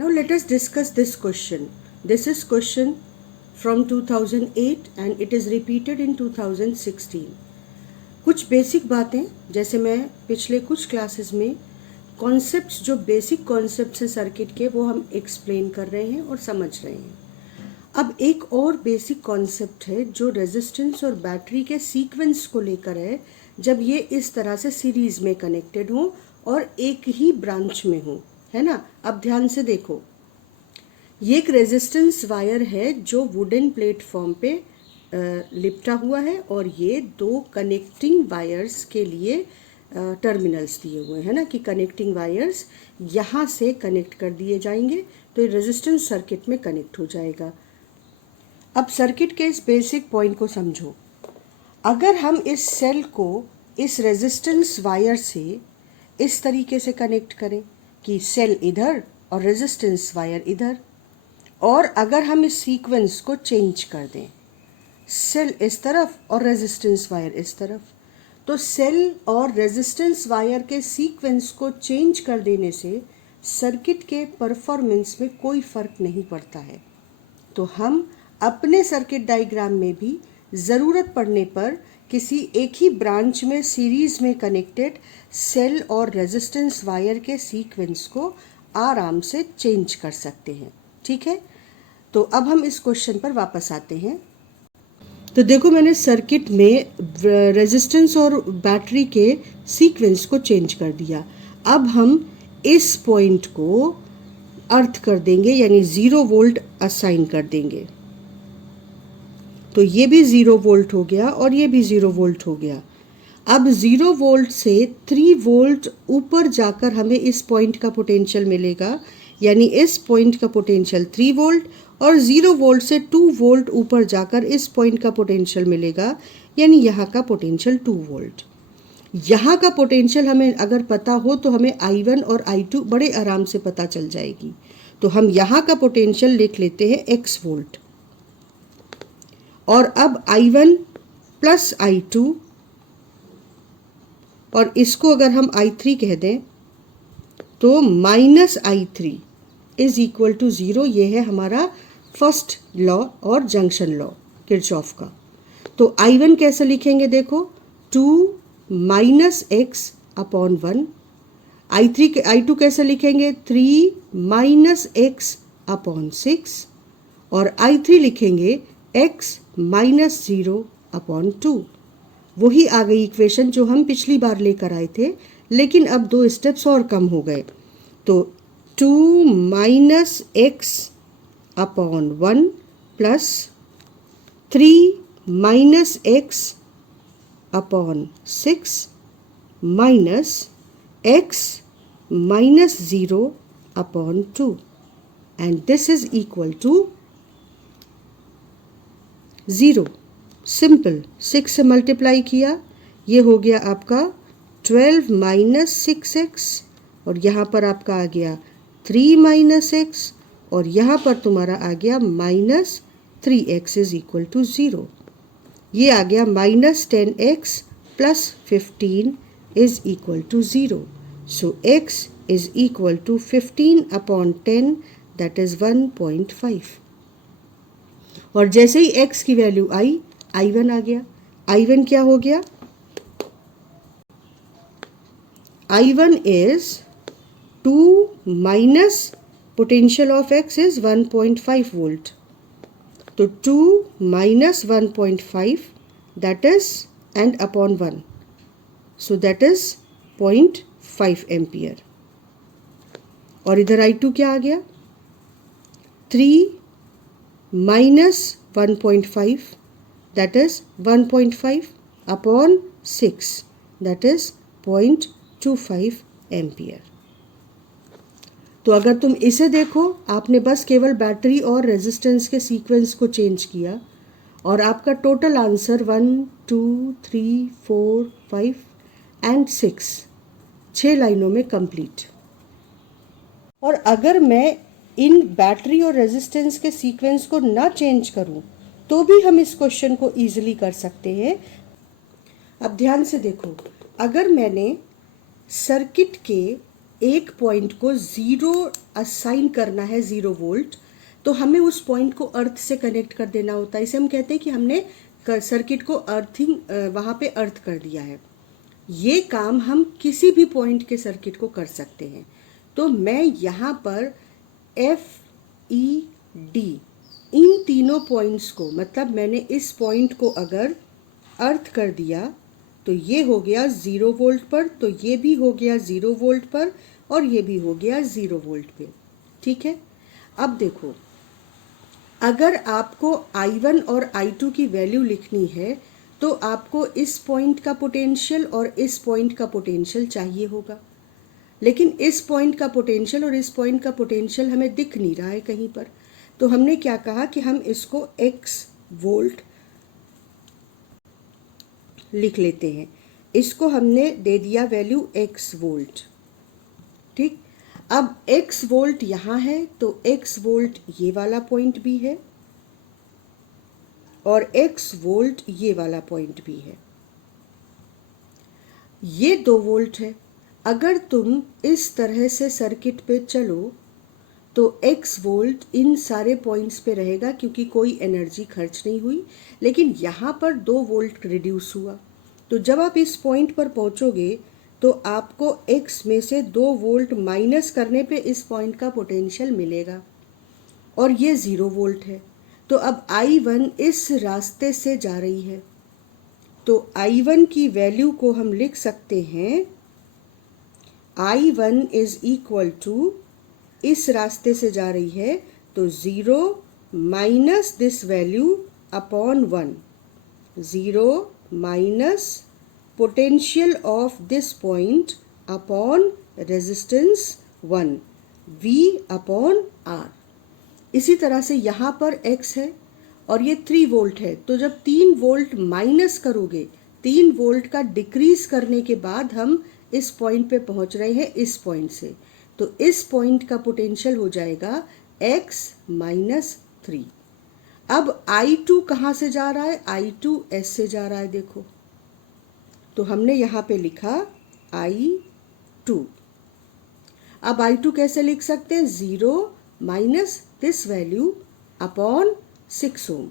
Now let us discuss this question. This is question from 2008 and it is repeated in 2016. कुछ basic बातें जैसे मैं पिछले कुछ क्लासेस में कॉन्सेप्ट्स जो बेसिक कॉन्सेप्ट्स हैं सर्किट के वो हम एक्सप्लेन कर रहे हैं और समझ रहे हैं. अब एक और बेसिक कॉन्सेप्ट है जो रेजिस्टेंस और बैटरी के सीक्वेंस को लेकर है, जब ये इस तरह से सीरीज में कनेक्टेड हो और एक ही ब्रांच में हो, है ना. अब ध्यान से देखो, ये एक रेजिस्टेंस वायर है जो वुडन प्लेटफॉर्म पे लिपटा हुआ है और ये दो कनेक्टिंग वायर्स के लिए टर्मिनल्स दिए हुए हैं ना, कि कनेक्टिंग वायर्स यहाँ से कनेक्ट कर दिए जाएंगे तो ये रेजिस्टेंस सर्किट में कनेक्ट हो जाएगा. अब सर्किट के इस बेसिक पॉइंट को समझो. अगर हम इस सेल को इस रेजिस्टेंस वायर से इस तरीके से कनेक्ट करें कि सेल इधर और रेजिस्टेंस वायर इधर, और अगर हम इस सीक्वेंस को चेंज कर दें, सेल इस तरफ और रेजिस्टेंस वायर इस तरफ, तो सेल और रेजिस्टेंस वायर के सीक्वेंस को चेंज कर देने से सर्किट के परफॉर्मेंस में कोई फ़र्क नहीं पड़ता है. तो हम अपने सर्किट डायग्राम में भी ज़रूरत पड़ने पर किसी एक ही ब्रांच में सीरीज में कनेक्टेड सेल और रेजिस्टेंस वायर के सीक्वेंस को आराम से चेंज कर सकते हैं. ठीक है, तो अब हम इस क्वेश्चन पर वापस आते हैं. तो देखो, मैंने सर्किट में रेजिस्टेंस और बैटरी के सीक्वेंस को चेंज कर दिया. अब हम इस पॉइंट को अर्थ कर देंगे, यानी 0 वोल्ट असाइन कर देंगे. तो ये भी 0 वोल्ट हो गया और ये भी 0 वोल्ट हो गया. अब 0 वोल्ट से 3 वोल्ट ऊपर जाकर हमें इस पॉइंट का पोटेंशियल मिलेगा, यानी इस पॉइंट का पोटेंशियल 3 वोल्ट, और 0 वोल्ट से 2 वोल्ट ऊपर जाकर इस पॉइंट का पोटेंशियल मिलेगा, यानी यहाँ का पोटेंशियल 2 वोल्ट. यहाँ का पोटेंशियल हमें अगर पता हो तो हमें I1 और I2 बड़े आराम से पता चल जाएगी. तो हम यहाँ का पोटेंशियल लिख लेते हैं x वोल्ट, और अब I1 प्लस I2, और इसको अगर हम I3 कह दें तो minus I3 is equal to 0. ये है हमारा फर्स्ट लॉ और जंक्शन लॉ किरचॉफ का. तो I1 कैसे लिखेंगे, देखो, 2 माइनस एक्स अपॉन 1. I2 कैसे लिखेंगे, 3 माइनस एक्स अपॉन 6, और I3 लिखेंगे x माइनस 0 अपॉन 2. वही आ गई इक्वेशन जो हम पिछली बार लेकर आए थे, लेकिन अब 2 स्टेप्स और कम हो गए. तो 2 minus x upon 1 plus 3 minus x upon 6 minus x minus 0 upon 2, and this is equal to 0. Simple, 6 से मल्टीप्लाई किया, ये हो गया आपका 12 माइनस 6x, और यहाँ पर आपका आ गया 3 माइनस एक्स, और यहाँ पर तुम्हारा आ गया minus 3x is equal to 0. ये आ गया minus 10x plus 15 is equal to 0. So x is equal to 15 upon 10, that is 1.5. और जैसे ही x की वैल्यू आई, I1 आ गया. I1 क्या हो गया, I1 is 2 minus potential of x is 1.5 volt. तो 2 minus 1.5 that is and upon 1, so that is 0.5 ampere. और इधर I2 क्या आ गया, 3 minus 1.5 that is 1.5 upon 6, that is 0.25 ampere. तो अगर तुम इसे देखो, आपने बस केवल बैटरी और रेजिस्टेंस के सीक्वेंस को चेंज किया और आपका टोटल आंसर 1 2 3 4 5 एंड 6 लाइनों में कंप्लीट. और अगर मैं इन बैटरी और रेजिस्टेंस के सीक्वेंस को ना चेंज करूं तो भी हम इस क्वेश्चन को इजीली कर सकते हैं. अब ध्यान से देखो, अगर मैंने सर्किट के एक पॉइंट को ज़ीरो असाइन करना है, 0 वोल्ट, तो हमें उस पॉइंट को अर्थ से कनेक्ट कर देना होता है। इसे हम कहते हैं कि हमने सर्किट को अर्थिंग वहाँ पे अर्थ कर दिया है। ये काम हम किसी भी पॉइंट के सर्किट को कर सकते हैं। तो मैं यहाँ पर FED इन तीनों पॉइंट्स को, मतलब मैंने इस पॉइंट को अगर अर्थ कर दिया तो ये हो गया 0 वोल्ट पर, तो ये भी हो गया 0 वोल्ट पर, और ये भी हो गया 0 वोल्ट पे। ठीक है, अब देखो, अगर आपको I1 और I2 की वैल्यू लिखनी है तो आपको इस पॉइंट का पोटेंशियल और इस पॉइंट का पोटेंशियल चाहिए होगा, लेकिन इस पॉइंट का पोटेंशियल और इस पॉइंट का पोटेंशियल हमें दिख नहीं रहा है कहीं पर। तो हमने क्या कहा कि हम इसको x वोल्ट लिख लेते हैं। इसको हमने दे दिया वैल्यू x वोल्ट। ठीक, अब x वोल्ट यहाँ है तो x वोल्ट ये वाला पॉइंट भी है और x वोल्ट ये वाला पॉइंट भी है। ये 2 वोल्ट है। अगर तुम इस तरह से सर्किट पे चलो तो x वोल्ट इन सारे पॉइंट्स पे रहेगा क्योंकि कोई एनर्जी खर्च नहीं हुई, लेकिन यहाँ पर 2 वोल्ट रिड्यूस हुआ। तो जब आप इस पॉइंट पर पहुँचोगे तो आपको x में से 2 वोल्ट माइनस करने पे इस पॉइंट का पोटेंशियल मिलेगा और ये 0 वोल्ट है। तो अब I1 इस रास्ते से जा रही है, तो I1 की वैल्यू को हम लिख सकते हैं I1 इज इक्वल टू, इस रास्ते से जा रही है तो 0 minus this value upon 1, 0 minus potential of this point upon resistance 1, V upon R। इसी तरह से यहाँ पर x है और ये 3 वोल्ट है, तो जब 3 वोल्ट माइनस करोगे, 3 वोल्ट का डिक्रीज करने के बाद हम इस पॉइंट पे पहुँच रहे हैं इस पॉइंट से, तो इस पॉइंट का पोटेंशियल हो जाएगा x माइनस 3। अब I2 कहाँ से जा रहा है? I2 S से जा रहा है, देखो, तो हमने यहाँ पे लिखा I2। अब I2 कैसे लिख सकते हैं? 0 minus this value upon 6 ohm.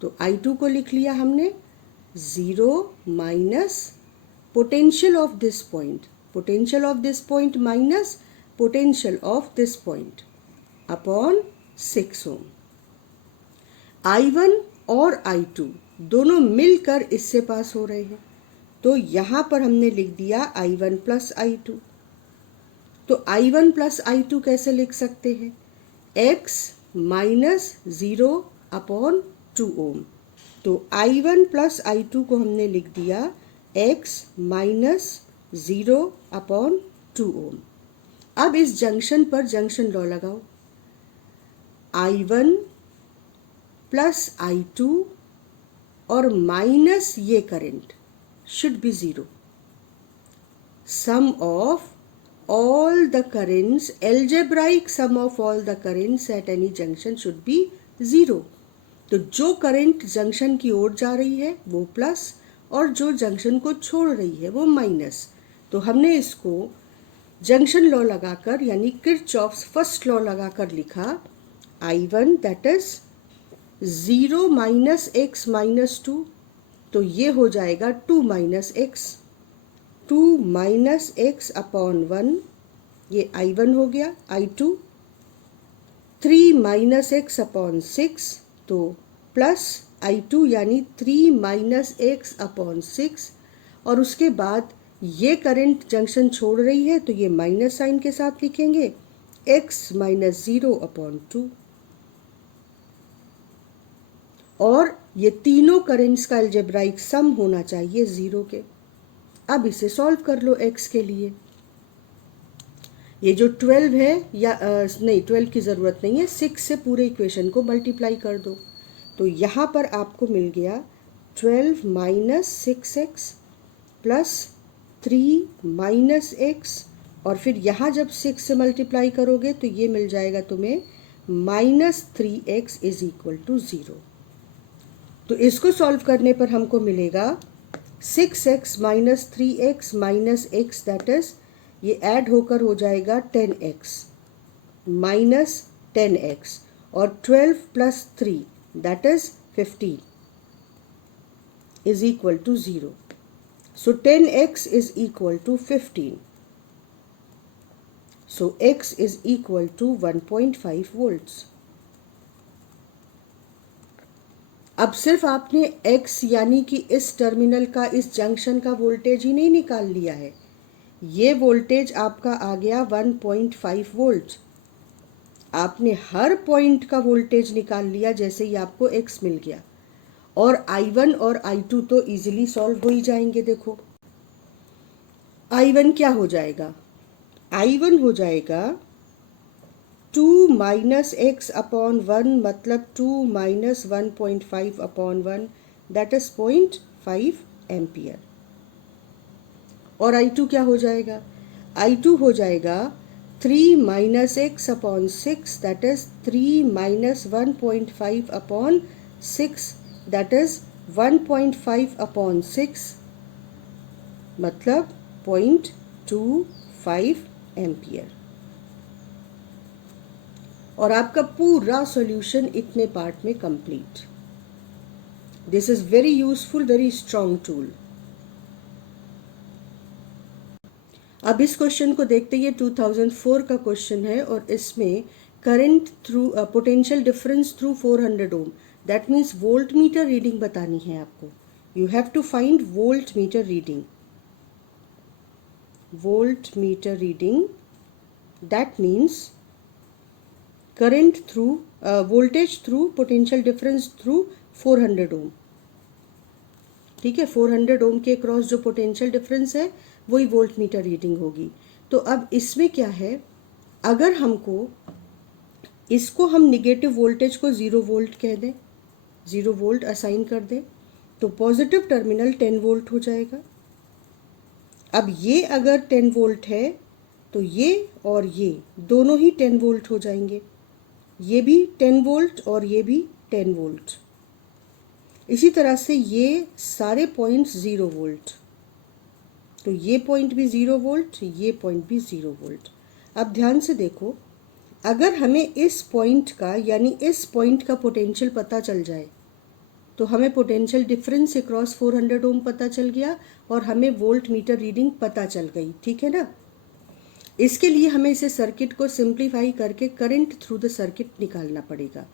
तो I2 को लिख लिया हमने 0 minus potential of this point, potential of this point minus potential of this point upon 6 ohm. I1 और I2 दोनों मिलकर इससे पास हो रहे हैं, तो यहाँ पर हमने लिख दिया I1 प्लस I2। तो I1 प्लस I2 कैसे लिख सकते हैं? x माइनस 0 अपॉन 2 ओम। तो I1 प्लस I2 को हमने लिख दिया x माइनस 0 अपॉन 2 ओम। अब इस जंक्शन पर जंक्शन लॉ लगाओ, I1 प्लस I2 और माइनस ये current should be 0. Sum of all the currents, algebraic sum of all the currents at any junction should be 0. तो जो करंट जंक्शन की ओर जा रही है वो प्लस और जो जंक्शन को छोड़ रही है वो माइनस। तो हमने इसको जंक्शन लॉ लगाकर यानी किरचॉफ्स फर्स्ट लॉ लगाकर लिखा I1 that is 0 minus x minus 2, तो ये हो जाएगा 2 minus x, 2 minus x upon 1, ये I1 हो गया। I2 3 माइनस एक्स अपॉन 6, तो प्लस I2 यानी 3 माइनस एक्स अपॉन 6, और उसके बाद ये करंट जंक्शन छोड़ रही है तो ये माइनस साइन के साथ लिखेंगे x माइनस 0 अपॉन 2, और ये तीनों करंट्स का अलजेब्राइक सम होना चाहिए 0 के। अब इसे सॉल्व कर लो x के लिए। ये जो 12 है या नहीं 12 की ज़रूरत नहीं है, 6 से पूरे इक्वेशन को मल्टीप्लाई कर दो, तो यहाँ पर आपको मिल गया 12 minus 6x plus 3 minus x, और फिर यहाँ जब 6 से मल्टीप्लाई करोगे तो ये मिल जाएगा तुम्हें minus 3x is equal to 0। तो इसको सॉल्व करने पर हमको मिलेगा 6x minus 3x minus x that is ये ऐड होकर हो जाएगा 10x माइनस 10x, और 12 plus 3 that is 15 is equal to 0. So 10x is equal to 15. So x is equal to 1.5 volts. अब सिर्फ आपने x यानी कि इस टर्मिनल का, इस जंक्शन का वोल्टेज ही नहीं निकाल लिया है, ये वोल्टेज आपका आ गया 1.5 वोल्ट। आपने हर पॉइंट का वोल्टेज निकाल लिया जैसे ही आपको x मिल गया। और I1 और I2 तो इजीली सॉल्व हो ही जाएंगे। देखो I1 क्या हो जाएगा, I1 हो जाएगा 2 माइनस एक्स अपॉन 1, मतलब 2 minus 1.5 upon 1, that is 0.5 ampere. और I2 क्या हो जाएगा, I2 हो जाएगा 3 minus x upon 6, that is 3 minus 1.5 upon 6, that is 1.5 upon 6, मतलब 0.25 एम्पियर। और आपका पूरा सॉल्यूशन इतने पार्ट में complete. This is very useful, very strong tool. अब इस क्वेश्चन को देखते हैं। 2004 का क्वेश्चन है और इसमें current through potential difference through 400 ohm, that means volt meter reading बतानी है आपको। You have to find volt meter reading. Volt meter reading, that means current through voltage through potential difference through 400 ohm. ठीक है, 400 ओम के cross जो potential difference है वही volt meter reading होगी। तो अब इसमें क्या है, अगर हमको इसको हम निगेटिव वोल्टेज को 0 वोल्ट कह दें, 0 वोल्ट असाइन कर दें, तो पॉजिटिव टर्मिनल 10 वोल्ट हो जाएगा। अब ये अगर 10 वोल्ट है तो ये और ये दोनों ही 10 वोल्ट हो जाएंगे, ये भी 10 वोल्ट और ये भी 10 वोल्ट। इसी तरह से ये सारे पॉइंट्स 0 वोल्ट, तो ये पॉइंट भी 0 वोल्ट, ये पॉइंट भी 0 वोल्ट। अब ध्यान से देखो, अगर हमें इस पॉइंट का यानी इस पॉइंट का पोटेंशियल पता चल जाए तो हमें पोटेंशियल डिफरेंस अक्रॉस 400 ओम पता चल गया और हमें वोल्ट मीटर रीडिंग पता चल गई। ठीक है ना। इसके लिए हमें इसे सर्किट को सिंप्लीफाई करके करंट थ्रू द सर्किट निकालना पड़ेगा।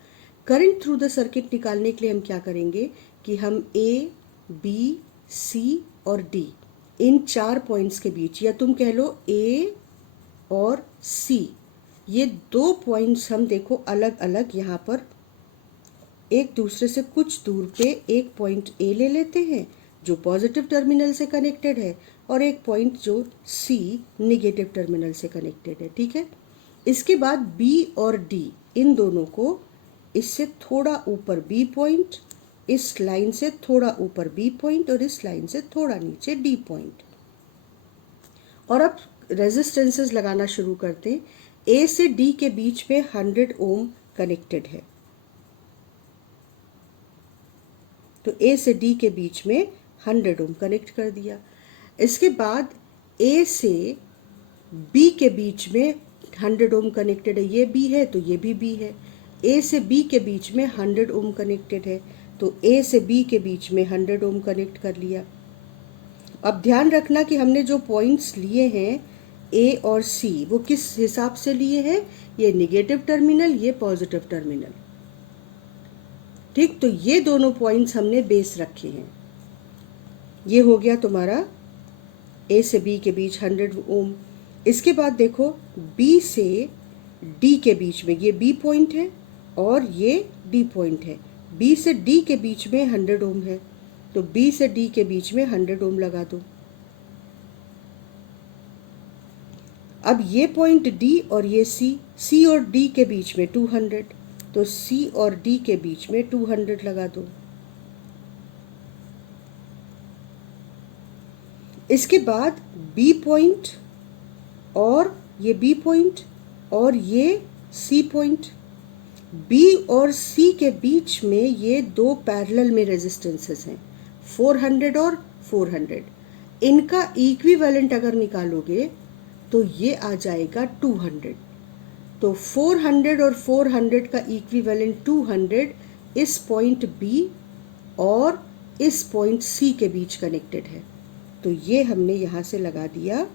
करंट थ्रू द सर्किट निकालने के लिए हम क्या करेंगे कि हम ए, बी, सी और डी, इन 4 पॉइंट्स के बीच, या तुम कह लो ए और सी, ये 2 पॉइंट्स हम देखो अलग अलग यहाँ पर एक दूसरे से कुछ दूर पे एक पॉइंट ए ले लेते हैं जो पॉजिटिव टर्मिनल से कनेक्टेड है और एक पॉइंट जो सी निगेटिव टर्मिनल से कनेक्टेड है। ठीक है। इसके बाद बी और डी, इन दोनों को इससे थोड़ा ऊपर बी पॉइंट, इस लाइन से थोड़ा ऊपर बी पॉइंट और इस लाइन से थोड़ा नीचे डी पॉइंट। और अब रेजिस्टेंसेस लगाना शुरू करते हैं। ए से डी के बीच में 100 ओम कनेक्टेड है, तो ए से डी के बीच में 100 ओम कनेक्ट कर दिया। इसके बाद ए से बी के बीच में 100 ओम कनेक्टेड है, ये बी है तो ये भी बी है। ए से बी के बीच में 100 ओम कनेक्टेड है, तो ए से बी के बीच में 100 ओम कनेक्ट कर लिया। अब ध्यान रखना कि हमने जो पॉइंट्स लिए हैं ए और सी, वो किस हिसाब से लिए हैं, ये निगेटिव टर्मिनल, ये पॉजिटिव टर्मिनल। ठीक, तो ये दोनों पॉइंट्स हमने बेस रखे हैं। ये हो गया तुम्हारा ए से बी के बीच 100 ओम। इसके बाद देखो बी से डी के बीच में ये बी पॉइंट है और ये डी पॉइंट है। बी से डी के बीच में 100 ओम है, तो बी से डी के बीच में 100 ओम लगा दो। अब ये पॉइंट डी और ये सी और डी के बीच में 200, तो सी और डी के बीच में 200 लगा दो। इसके बाद बी पॉइंट और ये बी पॉइंट और ये सी पॉइंट, बी और सी के बीच में ये 2 पैरेलल में रेजिस्टेंसेस हैं, 400 और 400। इनका इक्विवेलेंट अगर निकालोगे तो ये आ जाएगा 200। तो 400 और 400 का इक्विवेलेंट 200 इस पॉइंट बी और इस पॉइंट सी के बीच कनेक्टेड है। तो ये हमने यहाँ से लगा दिया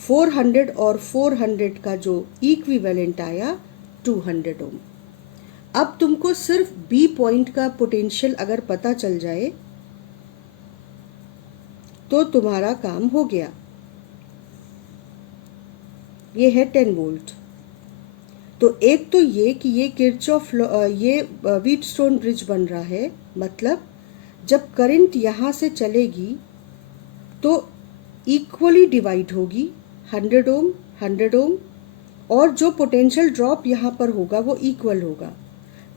400 और 400 का जो इक्विवेलेंट आया 200 ओम। अब तुमको सिर्फ बी पॉइंट का पोटेंशियल अगर पता चल जाए तो तुम्हारा काम हो गया। ये है 10 वोल्ट। तो एक तो ये कि ये किरचॉफ ये व्हीटस्टोन ब्रिज बन रहा है, मतलब जब करंट यहाँ से चलेगी तो इक्वली डिवाइड होगी 100 ओम 100 ओम, और जो पोटेंशियल ड्रॉप यहाँ पर होगा वो इक्वल होगा।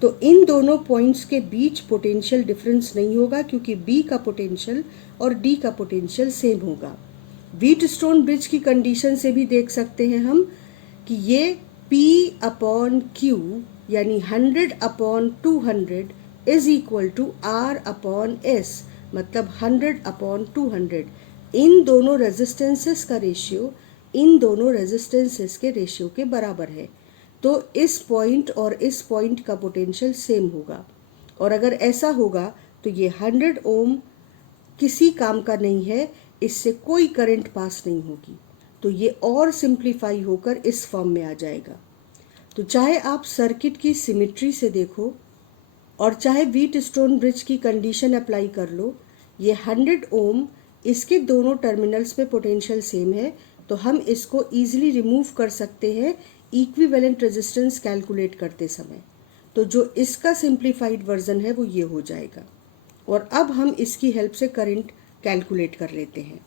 तो इन दोनों पॉइंट्स के बीच पोटेंशियल डिफरेंस नहीं होगा क्योंकि बी का पोटेंशियल और डी का पोटेंशियल सेम होगा। व्हीटस्टोन ब्रिज की कंडीशन से भी देख सकते हैं हम कि ये P अपॉन Q यानी 100 upon 200 is equal to R upon S, मतलब 100 अपॉन 200। इन दोनों रेजिस्टेंसेस का रेशियो इन दोनों रेजिस्टेंसेस के रेशियो के बराबर है। तो इस पॉइंट और इस पॉइंट का पोटेंशियल सेम होगा, और अगर ऐसा होगा तो ये 100 ओम किसी काम का नहीं है, इससे कोई करंट पास नहीं होगी। तो ये और सिंप्लीफाई होकर इस फॉर्म में आ जाएगा। तो चाहे आप सर्किट की सिमेट्री से देखो और चाहे व्हीटस्टोन ब्रिज की कंडीशन अप्लाई कर लो, ये 100 ओम इसके दोनों टर्मिनल्स पे पोटेंशियल सेम है, तो हम इसको ईजिली रिमूव कर सकते हैं इक्विवेलेंट रेजिस्टेंस कैलकुलेट करते समय। तो जो इसका सिंप्लीफाइड वर्जन है वो ये हो जाएगा, और अब हम इसकी हेल्प से करंट कैलकुलेट कर लेते हैं।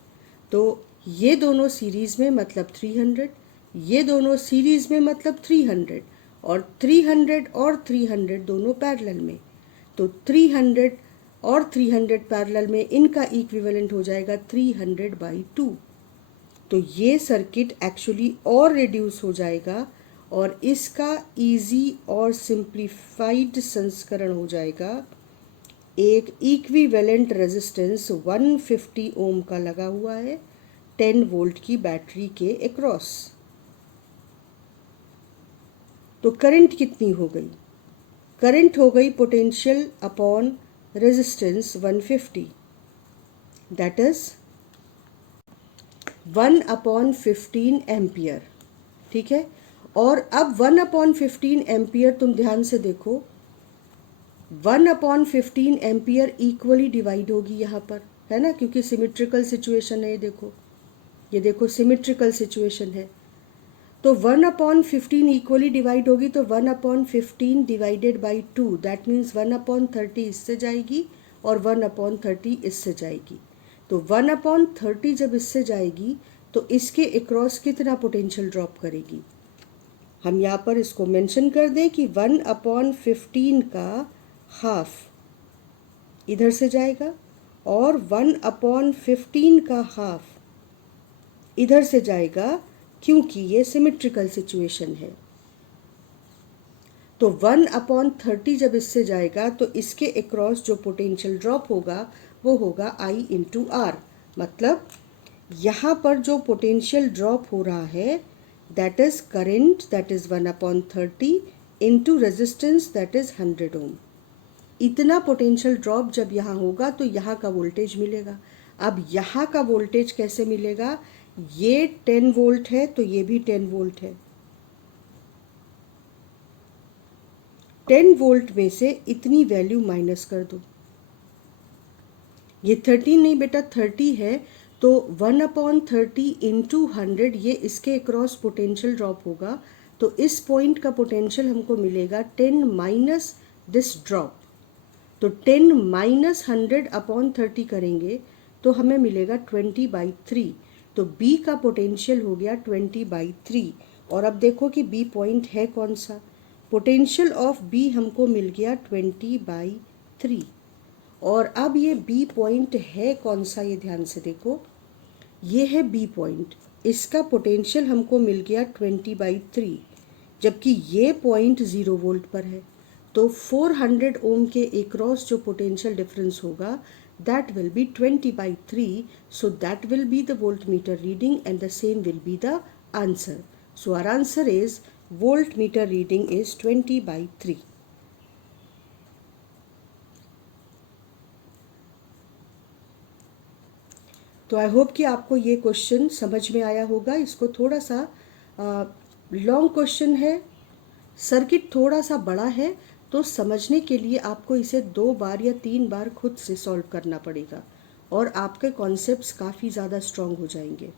तो ये दोनों सीरीज़ में मतलब 300, ये दोनों सीरीज़ में मतलब 300, और 300 और 300 दोनों पैरेलल में। तो 300 और 300 पैरेलल में इनका इक्विवेलेंट हो जाएगा 300/2। तो ये सर्किट एक्चुअली और रिड्यूस हो जाएगा और इसका इजी और सिंप्लीफाइड संस्करण हो जाएगा। एक इक्विवेलेंट रेजिस्टेंस 150 ओम का लगा हुआ है 10 वोल्ट की बैटरी के अक्रॉस। तो करंट कितनी हो गई? करंट हो गई potential upon resistance 150, that is 1/15 ampere. ठीक है, और अब 1/15 एम्पियर तुम ध्यान से देखो, 1/15 एम्पियर इक्वली डिवाइड होगी यहाँ पर, है ना, क्योंकि सिमेट्रिकल सिचुएशन है। ये देखो सिमेट्रिकल सिचुएशन है। तो 1/15 इक्वली डिवाइड होगी, तो 1/15 डिवाइडेड बाई 2, दैट मीन्स 1/30 इससे जाएगी और 1/30 इससे जाएगी। तो 1/30 जब इससे जाएगी तो इसके अक्रॉस कितना पोटेंशियल ड्रॉप करेगी? हम यहाँ पर इसको मेंशन कर दें कि 1/15 का हाफ इधर से जाएगा और 1/15 का हाफ इधर से जाएगा, क्योंकि ये सिमेट्रिकल सिचुएशन है। तो 1/30 जब इससे जाएगा तो इसके अक्रॉस जो पोटेंशियल ड्रॉप होगा वो होगा I इंटू R, मतलब यहाँ पर जो पोटेंशियल ड्रॉप हो रहा है that is current, that is 1/30 into resistance that is 100 ओम। इतना पोटेंशियल ड्रॉप जब यहाँ होगा तो यहाँ का वोल्टेज मिलेगा। अब यहाँ का वोल्टेज कैसे मिलेगा? ये 10 वोल्ट है तो ये भी 10 वोल्ट है। 10 वोल्ट में से इतनी वैल्यू माइनस कर दो। ये 13 नहीं बेटा 30 है, तो 1/30 इंटू 100 ये इसके अक्रॉस पोटेंशियल ड्रॉप होगा। तो इस पॉइंट का पोटेंशियल हमको मिलेगा 10 माइनस दिस ड्रॉप। तो 10 माइनस 100/30 करेंगे तो हमें मिलेगा 20/3। तो B का पोटेंशियल हो गया 20/3। और अब देखो कि B पॉइंट है कौन सा? पोटेंशियल ऑफ B हमको मिल गया 20/3। और अब ये B पॉइंट है कौन सा, ये ध्यान से देखो, ये है B पॉइंट। इसका पोटेंशियल हमको मिल गया 20/3, जबकि ये पॉइंट 0 वोल्ट पर है। तो 400 ओम के अक्रॉस जो पोटेंशियल डिफरेंस होगा that will be 20 by 3. So that will be the voltmeter reading and the same will be the answer. So our answer is voltmeter reading is 20 by 3. तो I hope कि आपको ये question समझ में आया होगा. इसको थोड़ा सा लॉन्ग क्वेश्चन है, सर्किट थोड़ा सा बड़ा है, तो समझने के लिए आपको इसे 2 बार या 3 बार खुद से सॉल्व करना पड़ेगा और आपके कॉन्सेप्ट्स काफ़ी ज़्यादा स्ट्रॉन्ग हो जाएंगे.